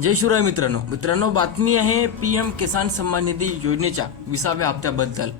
जय शिवराय मित्रांनो. मित्रांनो बातमी आहे पी एम किसान सन्मान निधी योजनेच्या विसाव्या हप्त्याबद्दल.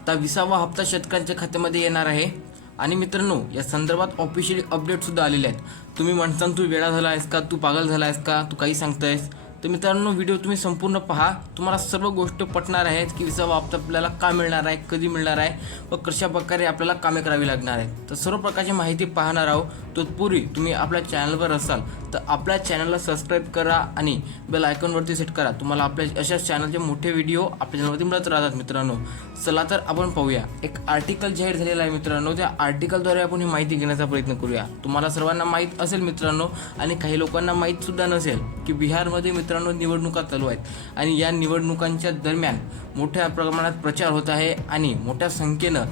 आता विसावा हप्ता शेतकऱ्यांच्या खात्यामध्ये येणार आहे. आणि मित्रांनो या संदर्भात ऑफिशियली अपडेटसुद्धा आलेले आहेत. तुम्ही म्हणता तू वेळा झाला आहेस का? तू पागल झाला आहेस का? तू काही सांगतायस? तर मित्रांनो व्हिडिओ तुम्ही संपूर्ण पहा. तुम्हाला सर्व गोष्ट पटणार आहेत की विसावा हप्ता आपल्याला का मिळणार आहे कधी मिळणार आहे व कशा प्रकारे आपल्याला कामे करावी लागणार आहेत. तर सर्व प्रकारची माहिती पाहणार आहोत. तत्पूर्वी तुम्ही आपल्या चॅनलवर असाल तर आपल्या चॅनलला सबस्क्राईब करा आणि बेल आयकॉनवरती सेट करा. तुम्हाला आपल्या अशाच चॅनलचे मोठे व्हिडिओ आपल्या चॅनलवरती मिळत राहतात मित्रांनो. चला तर आपण पाहूया. एक आर्टिकल जाहीर झालेला आहे मित्रांनो. त्या आर्टिकलद्वारे आपण ही माहिती घेण्याचा प्रयत्न करूया. तुम्हाला सर्वांना माहीत असेल मित्रांनो आणि काही लोकांना माहीत सुद्धा नसेल की बिहारमध्ये मित्रांनो निवडणुका चालू आहेत. आणि या निवडणुकांच्या दरम्यान मोठ्या प्रमाणात प्रचार होत आहे आणि मोठ्या संख्येनं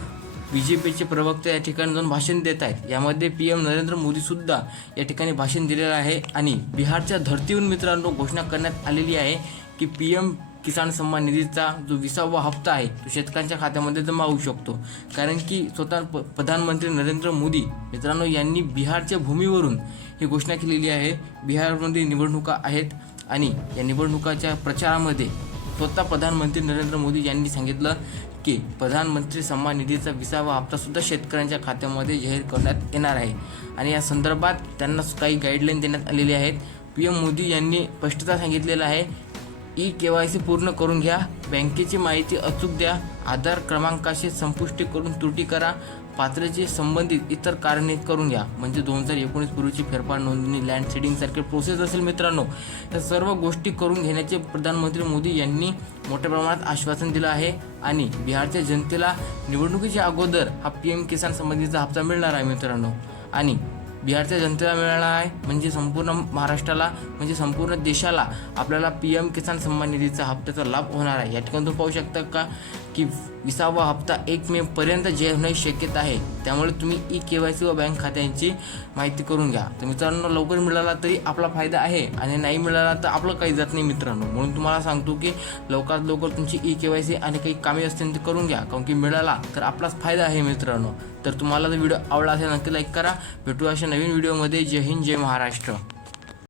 बी जे पीचे प्रवक्ते या ठिकाणी जाऊन भाषण देत आहेत. यामध्ये पी एम नरेंद्र मोदीसुद्धा या ठिकाणी भाषण दिलेलं आहे आणि बिहारच्या धर्तीवरून मित्रांनो घोषणा करण्यात आलेली आहे की पी एम किसान सन्मान निधीचा जो विसावा हप्ता आहे तो शेतकऱ्यांच्या खात्यामध्ये जमा होऊ शकतो. कारण की स्वतः प प्रधानमंत्री नरेंद्र मोदी मित्रांनो यांनी बिहारच्या भूमीवरून ही घोषणा केलेली आहे. बिहारमध्ये निवडणुका आहेत आणि या निवडणुकाच्या प्रचारामध्ये स्वतः प्रधानमंत्री नरेंद्र मोदी यांनी सांगितलं की प्रधानमंत्री सन्मान निधीचा विसावा हप्ता सुद्धा शेतकऱ्यांच्या खात्यामध्ये जाहीर करण्यात येणार आहे. आणि या संदर्भात त्यांना काही गाईडलाईन देण्यात आलेली आहेत. पी एम मोदी यांनी स्पष्टता सांगितलेलं आहे ई के वाय सी पूर्ण करून घ्या. बँकेची माहिती अचूक द्या. आधार क्रमांकाशी संपुष्टी करून त्रुटी करा. पात्रचे संबंधित इतर कारणे करून घ्या. म्हणजे दोन हजार एकोणीस पूर्वीची फेरफार नोंदणी लँड सीडिंग सारखे प्रोसेस असेल मित्रांनो. या सर्व गोष्टी करून घेण्याचे प्रधानमंत्री मोदी यांनी मोठ्या प्रमाणात आश्वासन दिलं आहे. आणि बिहारच्या जनतेला निवडणुकीच्या अगोदर हा पी एम किसान संबंधीचा हप्ता मिळणार आहे मित्रांनो. आणि बिहारच्या जनतेला मिळाला आहे म्हणजे संपूर्ण महाराष्ट्राला म्हणजे संपूर्ण देशाला आपल्याला पी एम किसान सन्मान निधीचा हप्त्याचा लाभ होणार आहे. या ठिकाणी तुम्ही पाहू शकता का? की विसावा हप्ता एक मे पर्यंत जे होणे शक्यता आहे त्यामुळे तुम्ही ई के वाय सी व बँक खात्यांची माहिती करून घ्या. तर मित्रांनो लवकर मिळाला तरी आपला फायदा आहे आणि नाही मिळाला तर आपलं काही जात नाही मित्रांनो. म्हणून तुम्हाला सांगतो की लवकरात लवकर तुमची ई के वाय सी आणि काही कामे असतील ते करून घ्या. कारण की मिळाला तर आपलाच फायदा आहे मित्रांनो. तर तुम्हाला जर व्हिडिओ आवडला असेल नक्की लाईक करा. भेटू अशा नवीन व्हिडिओमध्ये. जय हिंद जय महाराष्ट्र.